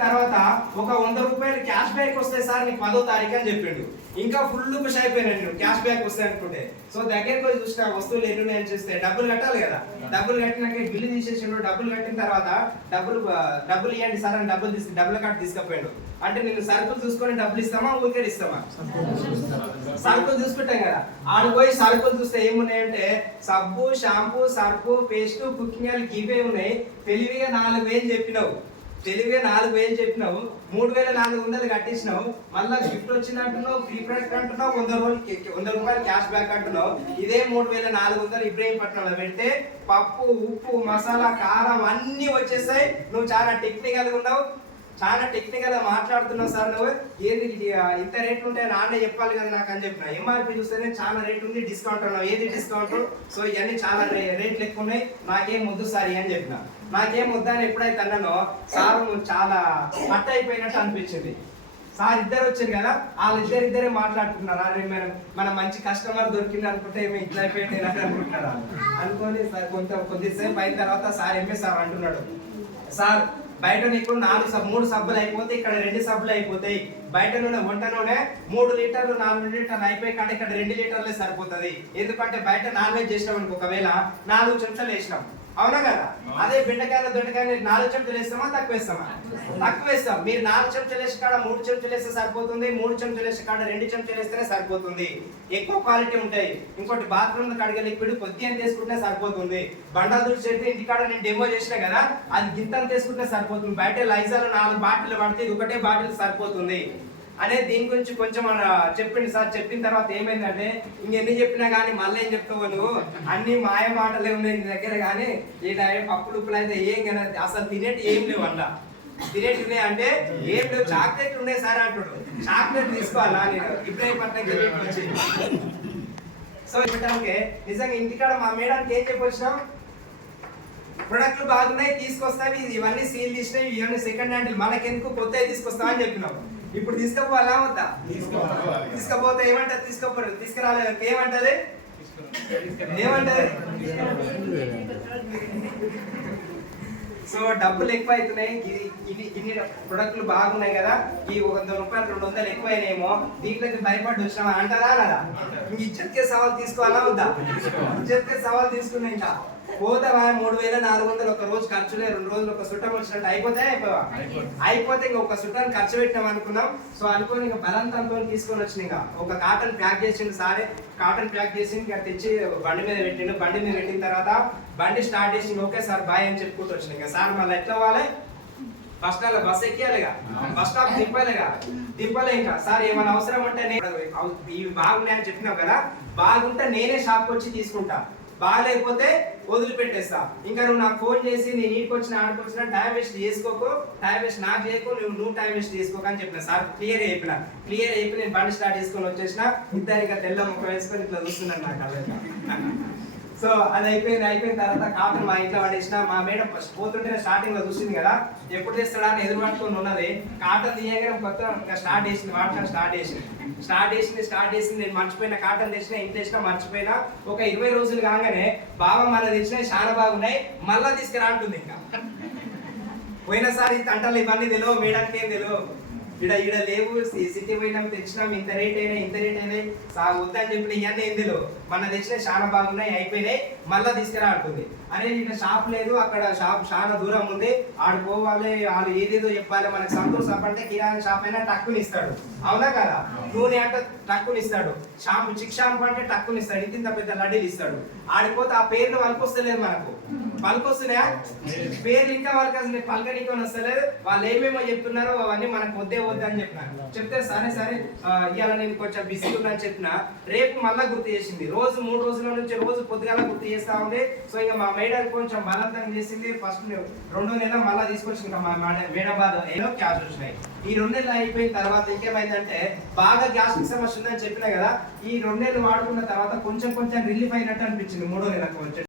తర్వాత ఒక వంద రూపాయలు క్యాష్ బ్యాక్ వస్తాయి సార్ నీకు పదో తారీఖు అని చెప్పిండు. ఇంకా ఫుల్ ఖుషి అయిపోయినాను నేను క్యాష్ బ్యాక్ వస్తాయి అనుకుంటే. సో దగ్గరికి పోయి చూసిన వస్తువులు ఎన్ని ఉన్నాయని చూస్తే డబ్బులు కట్టాలి కదా. డబ్బులు కట్టినాక బిల్లు తీసేసిండు. డబ్బులు కట్టిన తర్వాత డబ్బులు డబ్బులు ఇవ్వండి సార్ అని డబ్బులు తీసుకు డబ్బుల కార్డు తీసుకుపోయాడు. అంటే నేను సరుకులు చూసుకొని డబ్బులు ఇస్తామా ఊరికే ఇస్తామా? సరుకులు చూసుకుంటాం కదా. ఆడు పోయి సరుకులు చూస్తే ఏమున్నాయంటే సబ్బు shampoo surf paste cooking oil ఇవే ఉన్నాయి. తెలివిగా నాలుగు వేలు చెప్పినావు. తెలివిగా నాలుగు వేలు చెప్పినావు మూడు వేల నాలుగు వందలు కట్టించినావు మళ్ళీ గిఫ్ట్ వచ్చింది అంటున్నావు ఫ్రీ ప్రొడక్ట్ అంటున్నావు వంద రోజులు వంద రూపాయలు క్యాష్ బ్యాక్ అంటున్నావు. ఇదే మూడు వేల నాలుగు వందలు ఇబ్రహీంపట్నంలో పెడితే పప్పు ఉప్పు మసాలా కారం అన్నీ వచ్చేసాయి. నువ్వు చాలా టెక్నికల్గా ఉన్నావు. చాలా టెక్నికల్గా మాట్లాడుతున్నావు సార్ నువ్వు. ఏది ఇంత రేట్ ఉంటే నాన్నే చెప్పాలి కదా నాకు అని చెప్పిన. ఎంఆర్పి చూస్తేనే చాలా రేట్ ఉంది డిస్కౌంట్ అన్నావు. ఏది డిస్కౌంట్ సో ఇవన్నీ చాలా రే- రేట్లు ఎక్కువ ఉన్నాయి. నాకేం వద్దు సార్ అని చెప్పిన. నాకేం వద్దు అని ఎప్పుడైతే అన్నానో సార్ చాలా పట్ట అయిపోయినట్టు అనిపించింది. సార్ ఇద్దరు వచ్చారు కదా వాళ్ళు ఇద్దరిద్దరే మాట్లాడుతున్నారు అరే మనం మన మంచి కస్టమర్ దొరికింది అనుకుంటే ఏమో ఇట్లా అయిపోయింది అని అనుకోని సార్ కొంత కొద్దిసేపు అయిన తర్వాత సార్ ఎంఏ సార్ అంటున్నాడు. సార్ బయట నీకు నాలుగు సబ్ మూడు సబ్బులు అయిపోతే ఇక్కడ రెండు సబ్బులు అయిపోతాయి. బయట నూనె వంట నూనె మూడు లీటర్లు నాలుగు లీటర్లు అయిపోయి కానీ ఇక్కడ రెండు లీటర్లే సరిపోతుంది. ఎందుకంటే బయట నాన్ వెజ్ చేసినాం అనుకో ఒకవేళ నాలుగు చెంచాలు వేసినాం. అవునా కదా? అదే బెండకాయలు దొండకాయలు నాలుగు చెంచాలు వేస్తామా తక్కువ వేస్తామా? తక్కువ వేస్తాం. మీరు నాలుగు చెంచాలు వేసే కాడ మూడు చెంచాలు వేస్తే సరిపోతుంది మూడు చెంచాలు వేసే కాడ రెండు చెంచాలు వేస్తేనే సరిపోతుంది. ఎక్కువ క్వాలిటీ ఉంటాయి. ఇంకోటి బాత్రూమ్ కడిగే లిక్విడ్ కొద్దిగా తీసుకుంటే సరిపోతుంది. బండల దుడ్డు చేస్తే ఇంటికాడ నేను డెమో చేసిన కదా అది గింతలు తీసుకుంటే సరిపోతుంది. బయట లైజాలు నాలుగు బాటిల్ పడితే ఇది ఒకటే బాటిల్ సరిపోతుంది. అనే దీని గురించి కొంచెం చెప్పింది సార్. చెప్పిన తర్వాత ఏమైందంటే ఇంకెన్ని చెప్పినా కానీ మళ్ళీ ఏం చెప్తావు? నువ్వు అన్ని మాయ మాటలే ఉన్నాయి నీ దగ్గర కానీ ఈ పప్పులు ఉప్పులు అయితే ఏం కానీ అసలు తినేటి ఏం లేవు అలా తినేటి ఉన్నాయి అంటే ఏం లేవు. చాక్లెట్ ఉన్నాయి సార్ అంటాడు. చాక్లెట్ తీసుకోవాలా నేను? ఇప్పుడే పట్ల వచ్చి. సో ఇప్పటికే నిజంగా ఇంటికాడ మా మేడానికి ఏం చెప్పొచ్చినాం? ప్రొడక్ట్లు బాగున్నాయి తీసుకొస్తావి ఇవన్నీ సీల్ తీసినాయి. ఇవన్నీ సెకండ్ హ్యాండ్ మనకెందుకు కొత్తవి తీసుకొస్తాం అని చెప్పినాం. ఇప్పుడు తీసుకుపోవాలా వద్దా? తీసుకపోతే ఏమంటారు తీసుకోపోరు. తీసుకురాలేదు ఏమంటది ఏమంటది? సో డబ్బులు ఎక్కువ అవుతున్నాయి ఇది ఇది ఇన్ని ప్రొడక్ట్లు బాగున్నాయి కదా. ఈ ఒక వంద రూపాయలు రెండు వందలు ఎక్కువైనాయేమో. దీంట్లోకి భయపడి వచ్చినామా అంటారా కదా ఇంక ఇజ్జత్కే సవాల్ తీసుకోవాలా వద్దా? ఇజ్జత్కే సవాల్ తీసుకున్నా ఇంకా పోతావా? మూడు వేల నాలుగు వందలు ఒక రోజు ఖర్చులే రెండు రోజులు ఒక సుట్టం వచ్చినట్టు అయిపోతే అయిపోవా అయిపోతే ఇంకా ఒక సుట్టాన్ని ఖర్చు పెట్టినాం అనుకున్నాం. సో అనుకోని ఇంకా బలంతంతో తీసుకొని వచ్చిన ఇంకా. ఒక కాటన్ ప్యాక్ చేసిండు సారే. కాటన్ ప్యాక్ చేసి ఇంకా తెచ్చి బండి మీద పెట్టిండు. బండి మీద పెట్టిన తర్వాత బండి స్టార్ట్ చేసి ఓకే సార్ బాయ్ అని చెప్పుకుంటూ వచ్చిన ఇంకా. సార్ మళ్ళీ ఎట్లా పోవాలి? ఫస్ట్ అలా బస్ ఎక్కియాలిగా బస్ స్టాప్ దింపాలిగా దింపలే ఇంకా. సార్ ఏమైనా అవసరం ఉంటే నేను ఇవి బాగున్నాయి అని చెప్పినావు కదా. బాగుంటే నేనే షాప్కి వచ్చి తీసుకుంటా. బాగాలేకపోతే వదిలిపెట్టేస్తా. ఇంకా నువ్వు నాకు ఫోన్ చేసి నేను ఇంటికి వచ్చిన ఆడికి వచ్చిన టైం వేస్ట్ చేసుకోకు టైం వేస్ట్ నాకు చేయకు నువ్వు నువ్వు టైం వేస్ట్ చేసుకోకు అని చెప్పిన. సార్ క్లియర్ చెప్పిన. క్లియర్ అయిపోయి నేను బండి స్టార్ట్ చేసుకొని వచ్చేసిన. ఇద్దరు ఇంకా తెల్ల ముఖం వేసుకొని ఇట్లా చూస్తున్నాను నాకు అదే సో అది అయిపోయింది అయిపోయిన తర్వాత కాటన్ మా ఇంట్లో పడేసిన. మా మేడం ఫస్ట్ పోతుంటే స్టార్టింగ్లో చూసింది కదా ఎప్పుడు తెస్తాడా అని ఎదురు పట్టుకొని ఉన్నది. కాటన్ తీయగానే కొత్త స్టార్ట్ చేసింది వాడటం స్టార్ట్ చేసింది. స్టార్ట్ చేసింది స్టార్ట్ చేసింది నేను మర్చిపోయిన. కాటన్ తెచ్చిన ఇంత తెచ్చినా మర్చిపోయినా. ఒక ఇరవై రోజులు కాగానే బావ మళ్ళీ తెచ్చినాయి చాలా బాగున్నాయి మళ్ళీ తీసుకురా అంటుంది ఇంకా. పోయినసారి తంటలు ఇవన్నీ తెలియవు మేడానికి ఏం తెలియవు. ఈడ ఈడ లేవు సిటీ పోయినాం తెచ్చినాం ఇంత రేట్ అయినా ఇంత రేట్ అయినా సా వద్దని చెప్పిన ఇవన్నీ ఇందులో మన తెచ్చిన చాలా బాగున్నాయి అయిపోయినాయి మళ్ళీ తీసుకురా అంటుంది. అరే ఇక్కడ షాప్ లేదు అక్కడ షాప్ చాలా దూరం ఉంది. ఆడు పోవాలి వాళ్ళు ఏదేదో చెప్పాలి మనకి సంతోష్ అంటే కిరాణా షాప్ అయినా టక్కుని ఇస్తాడు. అవునా కదా? నూనె అంటే టక్కుని ఇస్తాడు. షాంపూ చిక్ షాంపూ అంటే టక్కుని ఇస్తాడు. ఇంత పెద్ద లడ్డీలు ఇస్తాడు. ఆడిపోతే ఆ పేర్లు వలకొస్తలేదు మనకు. పలుకొస్తున్నాయా? పేర్లు ఇంకా వాళ్ళకి అసలు పలకనికి వస్తలేదు. వాళ్ళు ఏమేమో చెప్తున్నారో అవన్నీ మనకు వద్దే వద్దు అని చెప్పిన. చెప్తే సరే సరే ఇవాళ నేను కొంచెం బిజీ ఉన్నాను చెప్పిన. రేపు మళ్ళా గుర్తు చేసింది. రోజు మూడు రోజుల నుంచి రోజు పొద్దుగాల గుర్తు చేస్తా ఉంది. సో ఇంకా మా మేడర్ కొంచెం బలవంతం చేసింది. ఫస్ట్ రెండో నెల మళ్ళా తీసుకొచ్చింది మా మేడం బాధ ఏదో క్యాష్ వచ్చినాయి. ఈ రెండు నెలలు అయిపోయిన తర్వాత ఇంకేమైందంటే బాగా గ్యాస్ సమస్య ఉందని చెప్పిన కదా ఈ రెండు నెలలు వాడుకున్న తర్వాత కొంచెం కొంచెం రిలీఫ్ అయినట్టు అనిపించింది మూడో నెలకు కొంచెం